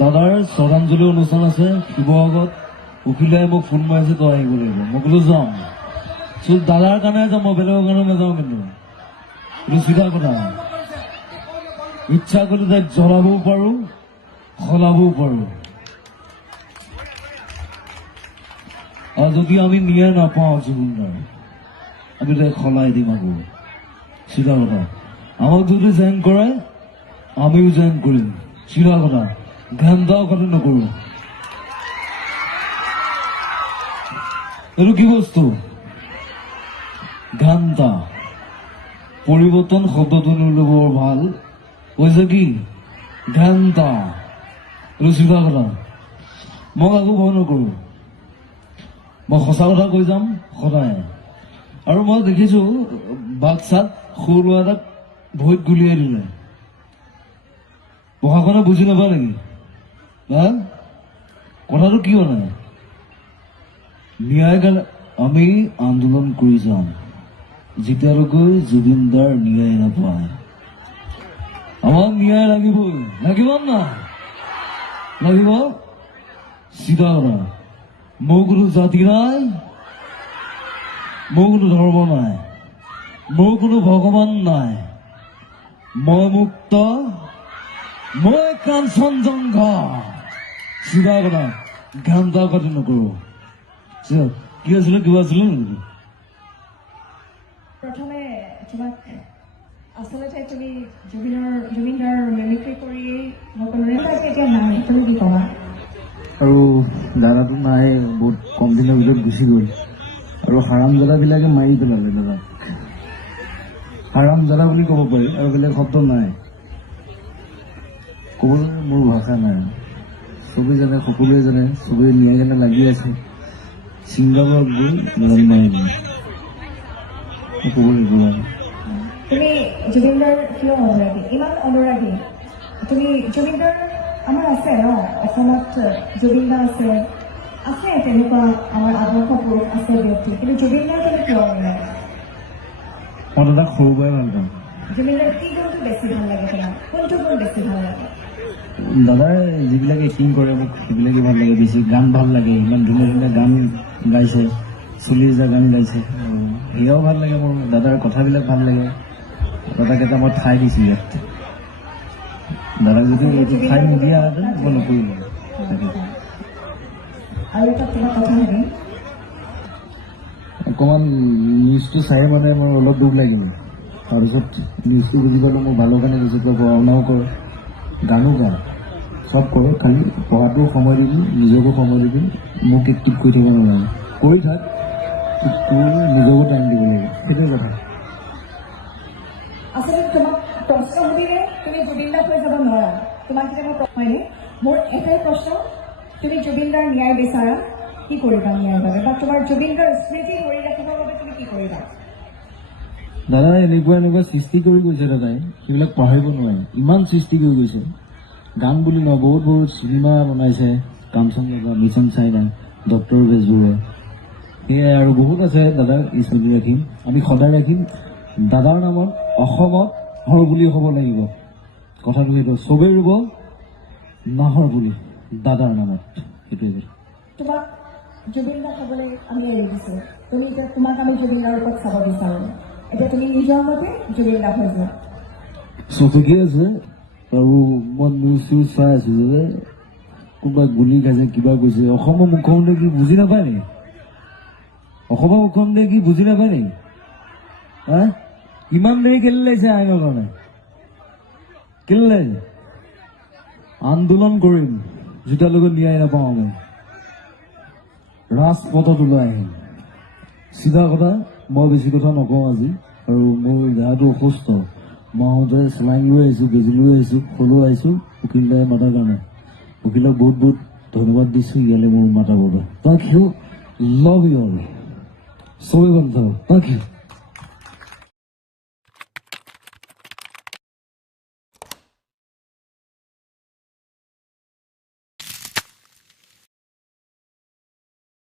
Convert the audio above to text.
দাদাৰ শ্ৰদ্ধাঞ্জলি অনুষ্ঠান আছে শিৱসাগৰত। উকিলে মোক ফোন মাৰিছে, তই আহিব লাগিব। মই ক'লো যাম। দাদাৰ কাৰণে যাম, মই বেলেগৰ কাৰণে নাযাওঁ। কিন্তু এইটো চিধা কথা। ইচ্ছা কৰিলে তাইক জ্বলাবও পাৰো, সলাবও পাৰো। আৰু যদি আমি ন্যায় নাপাওঁ জুবিনদাৰ, আমি তাইক সলাই দিম আকৌ। চিধা কথা। আমাক যদি জেং কৰে, আমিও জেং কৰিম। চিধা কথা। ঘান্দাও কথা নকৰো। এইটো কি বস্তু? ঘান্তা। পৰিৱৰ্তন শব্দটো নিলে বৰ ভাল কৈছে। কি ঘান্তা? এইটো চিধা কথা। মই কাকো ভয় নকৰো। মই সঁচা কথা কৈ যাম সদায়। আৰু মই দেখিছো বাক্সাত সৰু ল'ৰা এটাক ভৰিত গুলিয়াই দিলে। প্ৰশাসনে বুজি নাপায় নেকি? কথাটো কিয় নাই? ন্যায় কাৰণে আমি আন্দোলন কৰি যাম যেতিয়ালৈকে জুবিনদাৰ ন্যায় নাপায়। আমাক ন্যায় লাগিবই। লাগিব না? লাগিব। চিধা কথা। মোৰ কোনো জাতি নাই, মোৰ কোনো ধৰ্ম নাই, মোৰ কোনো ভগৱান নাই। মই মুক্ত, মই কাঞ্চনজংঘা। চিধা কথা। ঘান্তা কথা নকৰো। কি আছিলে? কিবা আছিলে নেকি? প্ৰথমে তোমাক আচলতে তুমি জুবিনদাৰ মেমিক্ৰি কৰি সকলোৰে এতিয়া নাই, তুমি কি ক'বা? আৰু দাদাটো নাই, বহুত কম দিনৰ ভিতৰত গুচি গ'ল। আৰু হাৰামজাদাবিলাকে মাৰি পেলালে দাদাক। হাৰামজাদা বুলি ক'ব পাৰি, আৰু বেলেগ শব্দ নাই। ক'বলৈ মোৰ ভাষা নাই। চবেই জানে, সকলোৱে জানে, চবেই ন্যায় কাৰণে লাগি আছে। ছিংগাপুৰত গৈ মাৰি দিলে। ক'বলৈ একো নাই। তুমি জুবিনদাৰ কিয় অনুৰাগী, ইমান অনুৰাগী? তুমি জুবিনদাৰ আমাৰ আছে ন অসমত, জুবিনদা আছে তেনেকুৱা আমাৰ আদৰ্শ পুৰুষ আছে ব্যক্তি, কিন্তু জুবিনদাৰ তুমি কিয় অনুৰাগী? মই দাদাক সৰুৰ পৰাই ভাল পাওঁ। জুবিনদাৰ কি গুণটো বেছি ভাল লাগে তোমাৰ? কোনটো গুণ বেছি ভাল লাগে? দাদাই যিবিলাক এক্টিং কৰে মোক সেইবিলাকে ভাল লাগে বেছি। গান ভাল লাগে, ইমান ধুনীয়া ধুনীয়া গান গাইছে, 40টা গান গাইছে। সেয়াও ভাল লাগে মোৰ। দাদাৰ কথাবিলাক ভাল লাগে। দাদাক এটা মই ঠাই দিছো ইয়াত। দাদাক যদি এইটো ঠাই নিদিয়াহেঁতেন মই নকৰিলোঁ। আৰু এটা তোমাৰ কথা ভাবিম, অকণমান নিউজটো চাই মানে মোৰ অলপ দুখ লাগিল। তাৰপিছত নিউজটো বুজি পালোঁ মোৰ ভালৰ কাৰণে কৈছে। তই পঢ়া শুনাও কৰ, গানো গা, চব কৰ, খালি পঢ়াটো সময় দিবি, নিজকো সময় দিবি। মোক এক টিপ কৰি থাকিব নালাগে। কৰি থাক, তোৰ নিজকো টাইম দিব লাগিব। সেইটোৱে কথা। আচলতে তোমাক প্ৰশ্ন সুধিলে তুমি জুবিনদাক হৈ যাব নোৱাৰা। তোমাক এতিয়া মই হয়নে? মোৰ এটাই প্ৰশ্ন, তুমি জুবিনদাৰ ন্যায় বিচাৰা, কি কৰিবা ন্যায়ৰ বাবে? বা তোমাৰ জুবিনদাৰ স্মৃতি ধৰি ৰাখিবৰ বাবে তুমি কি কৰিবা? দাদাই এনেকুৱা সৃষ্টি কৰি গৈছে। দাদাই সেইবিলাক পাহৰিব নোৱাৰে। ইমান সৃষ্টি কৰি গৈছে। গান বুলি নহয়, বহুত বহুত চিনেমা বনাইছে। Kanchenjunga, mission China, doctor Bezbaruah, সেয়াই আৰু বহুত আছে। দাদাক স্মৃতি ৰাখিম, আমি সদায় ৰাখিম। দাদাৰ নামত অসমত হৰ বুলি হ'ব লাগিব। কথাটো সেইটো। চবেই ৰুব নাহৰ বুলি দাদাৰ নামত। সেইটোৱে। তোমাক জুবিনদাক চাবলৈ আমি এৰি দিছোঁ। তুমি এতিয়া তোমাক আমি জুবিনদাৰ ওপৰত চাব বিচাৰোঁ। এতিয়া তুমি নিজৰ মতে জুবিনদা হৈ যোৱা। ঠিকেই আছে। আৰু মই নিউজ চিউজ চাই আছো যে কোনোবাই গুলি খাইছে, কিবা কৈছে। অসমৰ মুখ্যমন্ত্ৰী কি বুজি নাপায় নেকি? অসমৰ মুখ্যমন্ত্ৰীয়ে কি বুজি নাপায় নেকি? ইমান দেৰি কেলে লাগিছে আইনৰ কাৰণে? কেলে লাগিছে? আন্দোলন কৰিম যেতিয়ালৈকে ন্যায় নাপাওঁ। আমি ৰাজপথত ওলাই আহিম। চিধা কথা। মই বেছি কথা নকওঁ আজি। আৰু মোৰ দেহাটো অসুস্থ। মই আহোঁতে চেলাইন লৈ আহিছোঁ, বেজি লৈ আহিছোঁ, সলো আহিছোঁ উকিল দাই মাতাৰ কাৰণে। উকিলক বহুত বহুত ধন্যবাদ দিছোঁ ইয়ালৈ মোৰ মাতাৰ বাবে। তাক ইউ লাভ ইউ অল। চবেই ভাল থাকক। তাক ইউ।